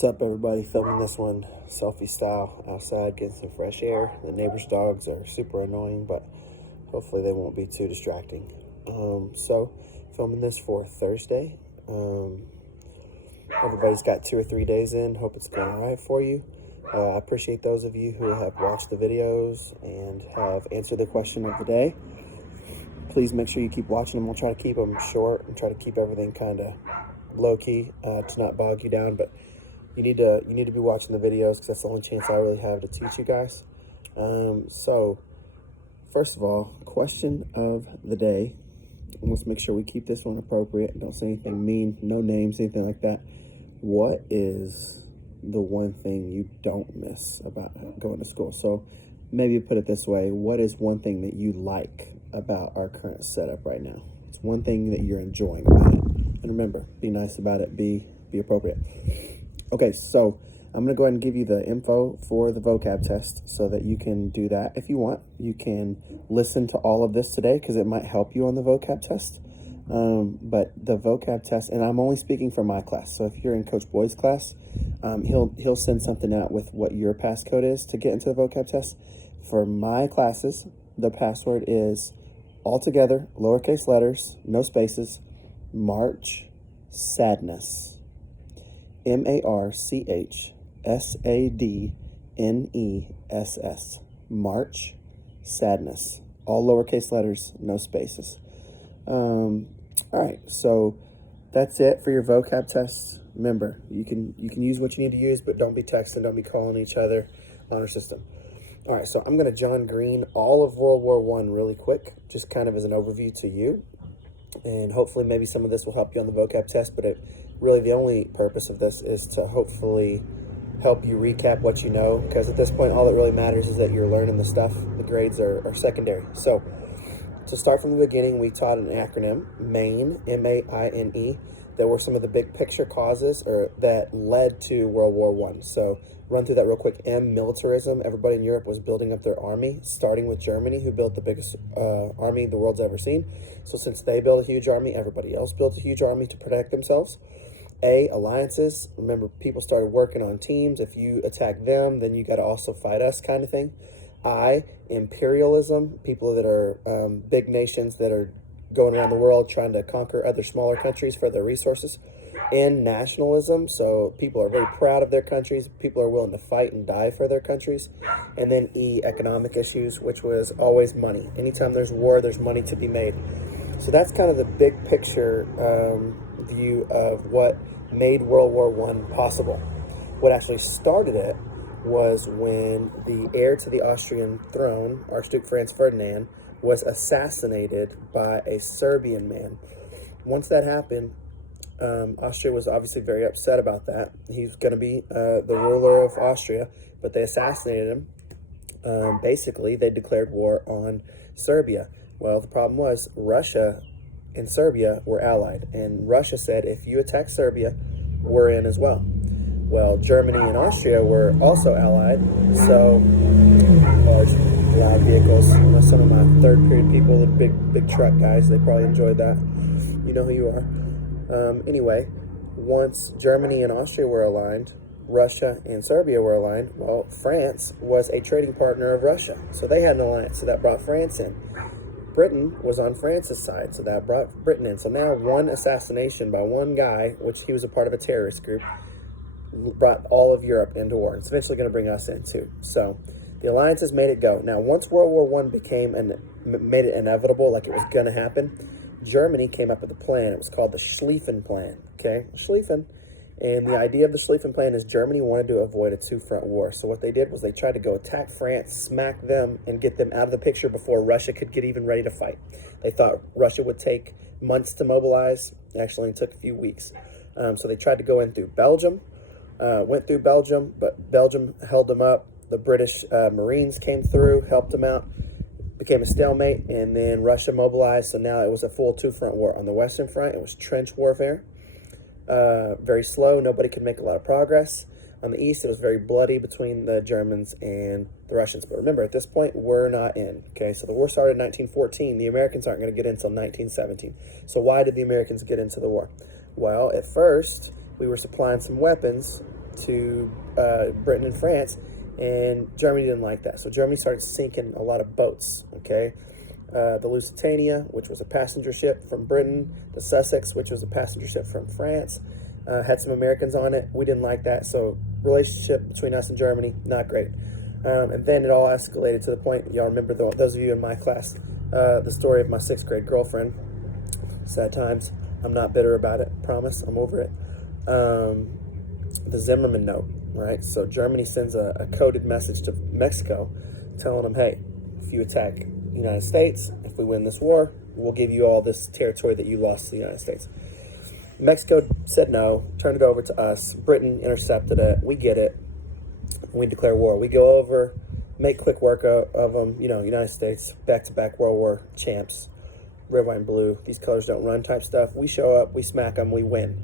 What's up, everybody? Filming this one selfie style outside, getting some fresh air. The neighbor's dogs are super annoying, but hopefully they won't be too distracting. So filming this for Thursday. Everybody's got 2 or 3 days in. Hope it's going all right for you. I appreciate those of you who have watched the videos and have answered the question of the day. Please make sure you keep watching them. We'll try to keep them short and try to keep everything kind of low-key to not bog you down, but you need to be watching the videos because that's the only chance I really have to teach you guys. So first of all, question of the day. Let's make sure we keep this one appropriate. Don't say anything mean, no names, anything like that. What is the one thing you don't miss about going to school? So maybe put it this way. What is one thing that you like about our current setup right now? It's one thing that you're enjoying about it. And remember, be nice about it, be appropriate. Okay, so I'm going to go ahead and give you the info for the vocab test so that you can do that if you want. You can listen to all of this today because it might help you on the vocab test. But the vocab test, and I'm only speaking for my class. So if you're in Coach Boyd's class, he'll send something out with what your passcode is to get into the vocab test. For my classes, the password is all together, lowercase letters, no spaces, March Sadness. MARCHSADNESS. March Sadness. All lowercase letters, no spaces. All right, so that's it for your vocab test. Remember, you can use what you need to use, but don't be texting, don't be calling each other on our system. All right, so I'm going to John Green all of World War I really quick, just kind of as an overview to you. And hopefully maybe some of this will help you on the vocab test, but really the only purpose of this is to hopefully help you recap what you know, because at this point all that really matters is that you're learning the stuff. The grades are secondary. So to start from the beginning, we taught an acronym, MAINE, M-A-I-N-E. There were some of the big picture causes that led to World War I. So run through that real quick. M, militarism. Everybody in Europe was building up their army, starting with Germany, who built the biggest army the world's ever seen. So since they built a huge army, everybody else built a huge army to protect themselves. A, alliances. Remember, people started working on teams. If you attack them, then you got to also fight us, kind of thing. I, imperialism. People that are big nations that are going around the world trying to conquer other smaller countries for their resources. N, nationalism. So people are very proud of their countries. People are willing to fight and die for their countries. And then E, economic issues, which was always money. Anytime there's war, there's money to be made. So that's kind of the big picture view of what made World War I possible. What actually started it was when the heir to the Austrian throne, Archduke Franz Ferdinand, was assassinated by a Serbian man. Once that happened, Austria was obviously very upset about that. He's going to be the ruler of Austria, but they assassinated him. Basically, they declared war on Serbia. Well, the problem was Russia and Serbia were allied, and Russia said, if you attack Serbia, we're in as well. Well, Germany and Austria were also allied, so loud vehicles. Some of my third period people, the big truck guys, they probably enjoyed that. You know who you are. Anyway, once Germany and Austria were aligned, Russia and Serbia were aligned, well, France was a trading partner of Russia. So they had an alliance, so that brought France in. Britain was on France's side, so that brought Britain in. So now one assassination by one guy, which he was a part of a terrorist group, brought all of Europe into war. It's eventually going to bring us in too. So the alliances made it go. Now, once World War I made it inevitable, like it was going to happen, Germany came up with a plan. It was called the Schlieffen Plan. Okay, Schlieffen. And the idea of the Schlieffen Plan is Germany wanted to avoid a two-front war. So what they did was they tried to go attack France, smack them, and get them out of the picture before Russia could get even ready to fight. They thought Russia would take months to mobilize. Actually, it took a few weeks. So they tried to go in through Belgium, went through Belgium, but Belgium held them up. The British Marines came through, helped them out, became a stalemate, and then Russia mobilized. So now it was a full two-front war. On the Western Front, it was trench warfare. Very slow. Nobody could make a lot of progress. On the east, it was very bloody between the Germans and the Russians. But remember, at this point, we're not in. Okay, so the war started in 1914. The Americans aren't going to get in until 1917. So why did the Americans get into the war? Well, at first, we were supplying some weapons to Britain and France, and Germany didn't like that. So Germany started sinking a lot of boats, okay? The Lusitania, which was a passenger ship from Britain, the Sussex, which was a passenger ship from France, had some Americans on it. We didn't like that, so relationship between us and Germany, not great. And then it all escalated to the point, y'all remember, those of you in my class, the story of my 6th grade girlfriend. Sad times. I'm not bitter about it, promise, I'm over it. The Zimmerman note, right? So Germany sends a coded message to Mexico telling them, hey, if you attack the United States, if we win this war, we'll give you all this territory that you lost to the United States. Mexico said no, turned it over to us. Britain intercepted it. We get it. We declare war. We go over, make quick work of them. You know, United States, back-to-back World War champs, red, white, and blue. These colors don't run type stuff. We show up, we smack them, we win.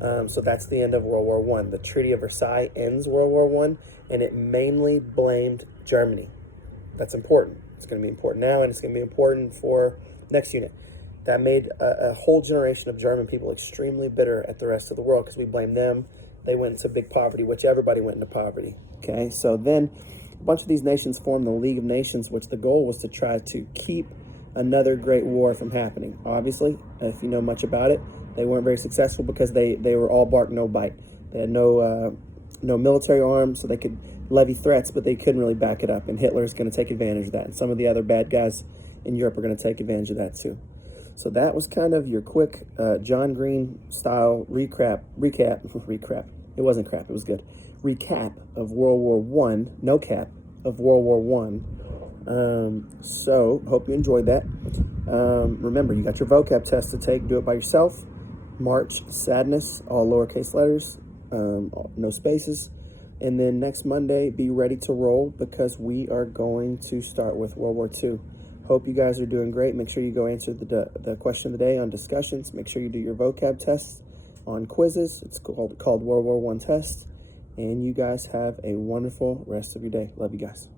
So that's the end of World War I. The Treaty of Versailles ends World War I, and it mainly blamed Germany. That's important. It's going to be important now, and it's going to be important for next unit. That made a whole generation of German people extremely bitter at the rest of the world because we blamed them. They went into big poverty, which everybody went into poverty. Okay, so then a bunch of these nations formed the League of Nations, which the goal was to try to keep another great war from happening. Obviously, if you know much about it, they weren't very successful because they were all bark, no bite. They had no military arms, so they could levy threats, but they couldn't really back it up. And Hitler's going to take advantage of that. And some of the other bad guys in Europe are going to take advantage of that too. So that was kind of your quick John Green style recap. It wasn't crap, it was good. Recap of World War I, no cap, of World War I. So hope you enjoyed that. Remember, you got your vocab test to take. Do it by yourself. March, sadness, all lowercase letters, no spaces. And then next Monday, be ready to roll because we are going to start with World War II. Hope you guys are doing great. Make sure you go answer the question of the day on discussions. Make sure you do your vocab tests on quizzes. It's called World War I test. And you guys have a wonderful rest of your day. Love you guys.